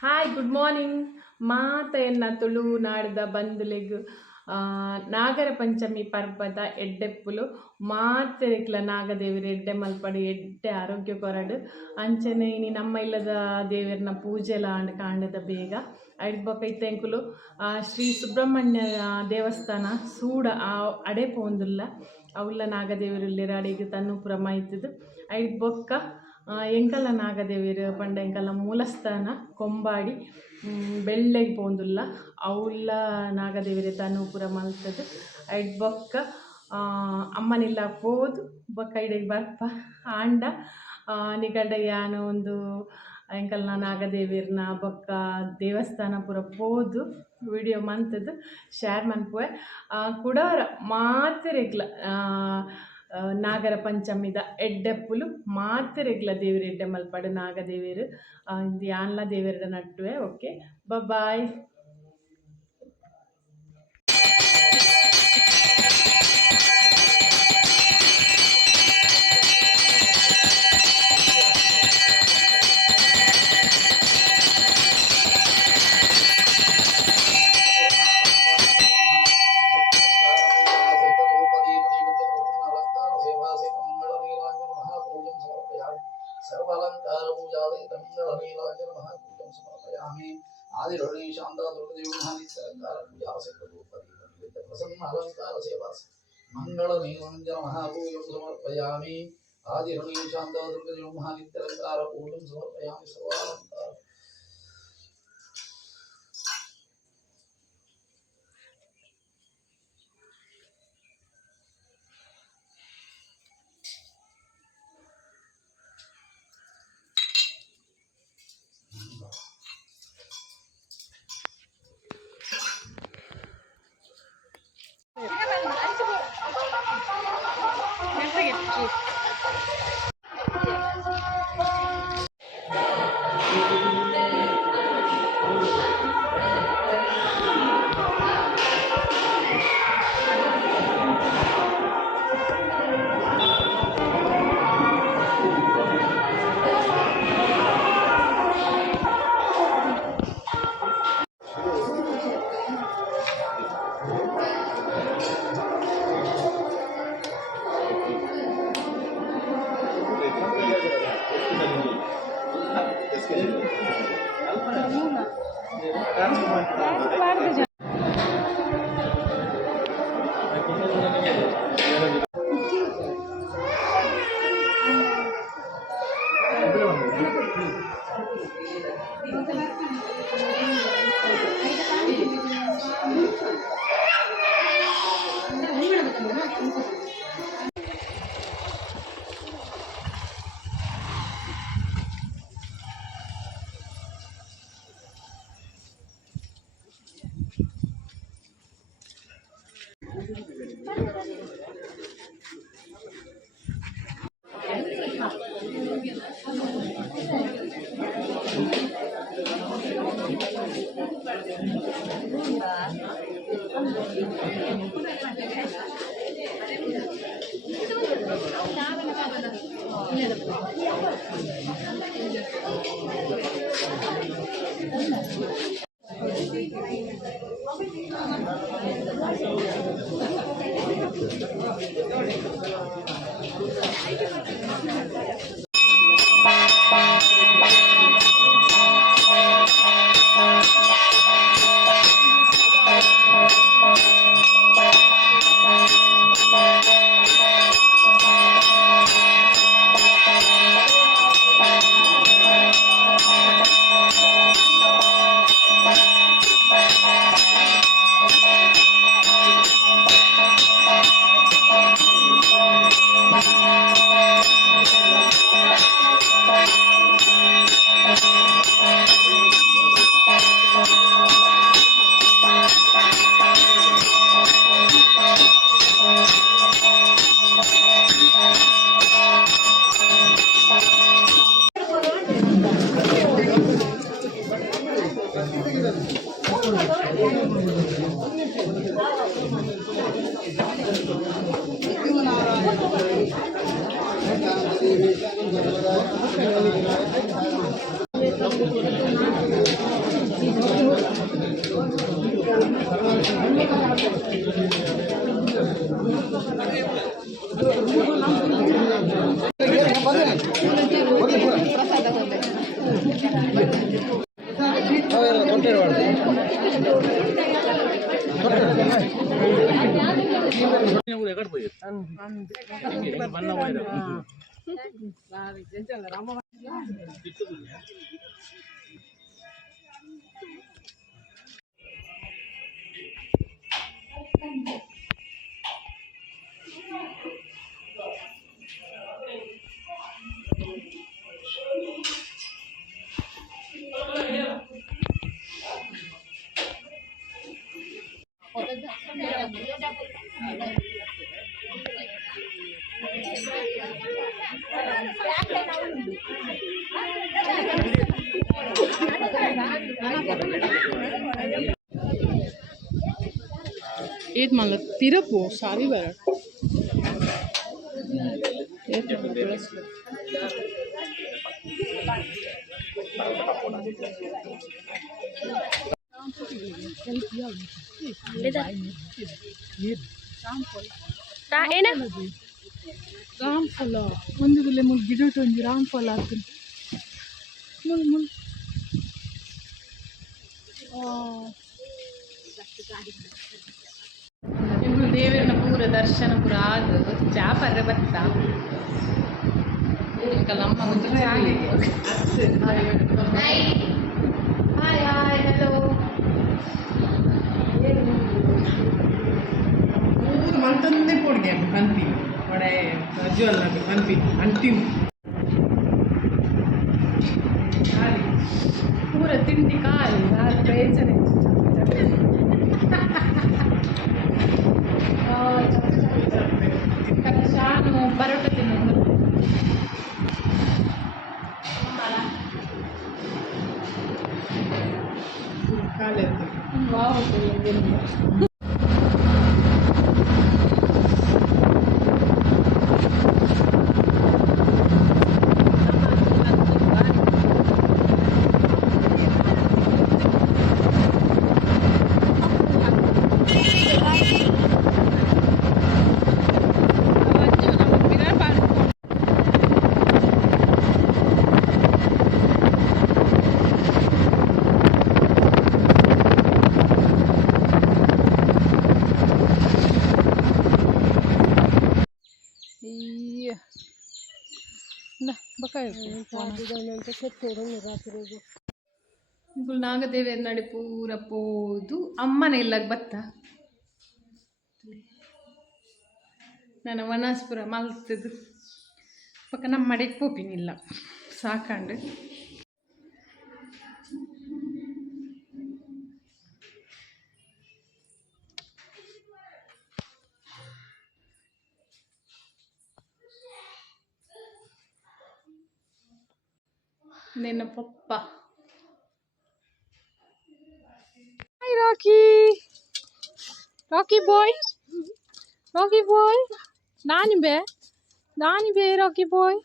Hi good morning. ಮಾತೆಯನ್ನ ತುಳುನಾಡದ ಬಂಧುಲೆಗ್ ನಾಗರ ಪಂಚಮಿ ಪರ್ವದ ಎಡ್ಡೆಪ್ಪುಲು ಮಾತೆರೆಕ್ಲ ನಾಗದೇವಿರು ಎಡ್ಡೆ ಮಲ್ಪಡು ಎಡ್ಡೆ ಆರೋಗ್ಯ ಕೊರಡು ಅಂಚನೆ ಇನಿ ನಮ್ಮ ಇಲ್ಲದ ದೇವರನ ಪೂಜೆಲ ಆಂಡ್ ಕಾಂಡದ ಬೇಗ ಐಡ್ ಬೊಕ ಇತ್ತೆಂಕುಲು ಶ್ರೀ ಸುಬ್ರಹ್ಮಣ್ಯ ದೇವಸ್ಥಾನ ಸೂಡ ಅಡೆ ಪೋಂದುಲ್ಲ ಅವುಲ್ಲ ನಾಗದೇವಿರುಲ್ಲೆರ್ ಅಡಿಗೆ ತನ್ನಪುರ ಮೈತದು ಐಡ್ ಬೊಕ್ಕ ಎಂಕಲ ನಾಗದೇವಿರು ಪಂಡ ಎಂಕಲ ಮೂಲಸ್ಥಾನ ಕೊಂಬಾಡಿ ಬೆಳ್ಳೆಗ್ ಪೋಂದುಲ್ಲ ಅವುಲ್ಲ ನಾಗದೇವಿರೆ ತನ್ನಪುರ ಮಲ್ತದು ಐಡ್ ಬೊಕ್ಕ ಅಮ್ಮನಿಲ್ಲ ಪೋದು ಬೊಕ್ಕ ಐಡೆಗ್ ಬರ್ಪ ಆಂಡ ನಿಗಡ ಯಾನ ಒಂದು ಎಂಕಲ್ನ ನಾಗದೇವಿರ್ನ ಬೊಕ್ಕ ದೇವಸ್ಥಾನ ಪೂರ ಪೋದು ವಿಡಿಯೋ ಮಂತದ್ದು ಶೇರ್ ಮನ್ಪುವೆ ಕುಡವರ ಮಾತೆರೆಗ್ಲ ನಾಗರ ಪಂಚಮಿದ ಎಡ್ಡೆಪ್ಪುಲು ಮಾತೆರೆಗ್ಲ ದೇವಿರು ಎಡ್ಡೆ ಮಲ್ಪಡು ನಾಗದೇವಿರು ಇದು ಯಾನ್ಲ ದೇವಿರ ನಟ್ಟುವೆ. ಓಕೆ, ಬಾಯ್. आदिरोहि शांता प्रसन्न अलंकार सेवा मंगल नीलंजन महापूजं समर्पयामि आदिरोहि शांता महानित्यलंकार पूजं समर्पयामि सर्वालंकार Eet malah pirapo sari barat. ರಾಮ್ಫಲ ಒಂದು ಗುಲೆ ಮುಲ್ ಗಿಡ ಒಂಜಿ ರಾಮ್ಫಲ ಆಗ್ತದೆ ಮುಲ್ ಮುಲ್ ఇప్పుడు ದೇವರನ್ನ ಪೂರ ದರ್ಶನ ಪೂರ ಆದ್ ಚಾಪರ್ರೆ ಬತ್ತ ఇంకా ನಮ್ಮ ಹಾಯ್ ಹಾಯ್ ಹಲೋ ಮೂರು ಮಂತಂದೇ ಪೋಡಿದೆ ಕನ್ಪಿ ಒಡೆ ಪ್ರಜ್ವಲ್ ಕನ್ಪಿ ಅಂತಿಮ ಪೂರ ತಿಂಡಿ ಕಾಲಿ ಬೇಚನೆ ನಾನು ಪರೋಟ ತಿನ್ನೋದು ಕಾಲೇ ఇప్పుడు నాగదేవి ఎన్నడి పూర పోదు అమ్మన ఇళ్ళకి బత్త ನಾನು ವನಸ್ಪುರ ಮಲ್ತದು ಪಕ್ಕ ನಮ್ಮ ಮಡೆಗೆ ಪೋಪಿನಿಲ್ಲ ಸಾಕಂಡು ನಿನ್ನ ಪಪ್ಪ ಹಾಯ್ ರಾಕಿ ರಾಕಿ ಬಾಯ್ ನಾನಿ ಬೇ ರಾಕಿ ಬಾಯ್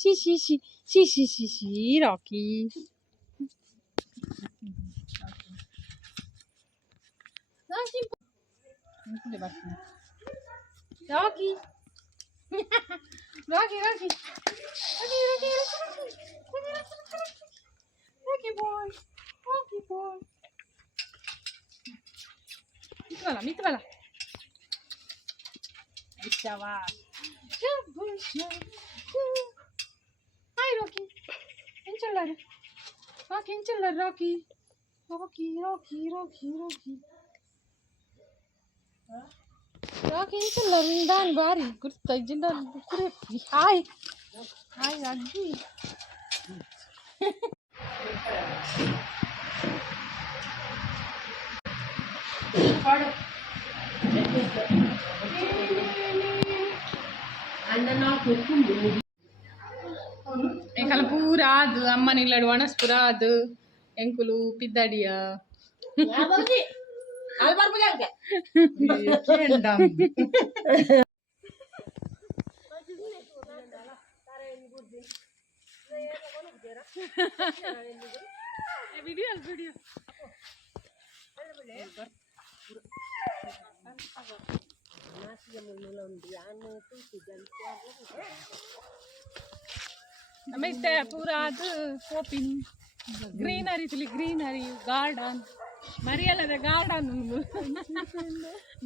ಸಿ Rocky Rocky boy. Mitvala. Estaba. Hi, Rocky. Inchalar. Rocky. Rocky, inchalar. Dan bari. Kurta jinda kure. Hi, Raggi. Engkau pura adu, amma ni ladu anas pura adu, engkulu pidadia. Albar punya enggak? Kendam. video. Ameste pura ಅದು shopping greenery garden Mariella garden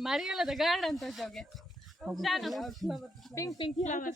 Mariella garden to joge pink flower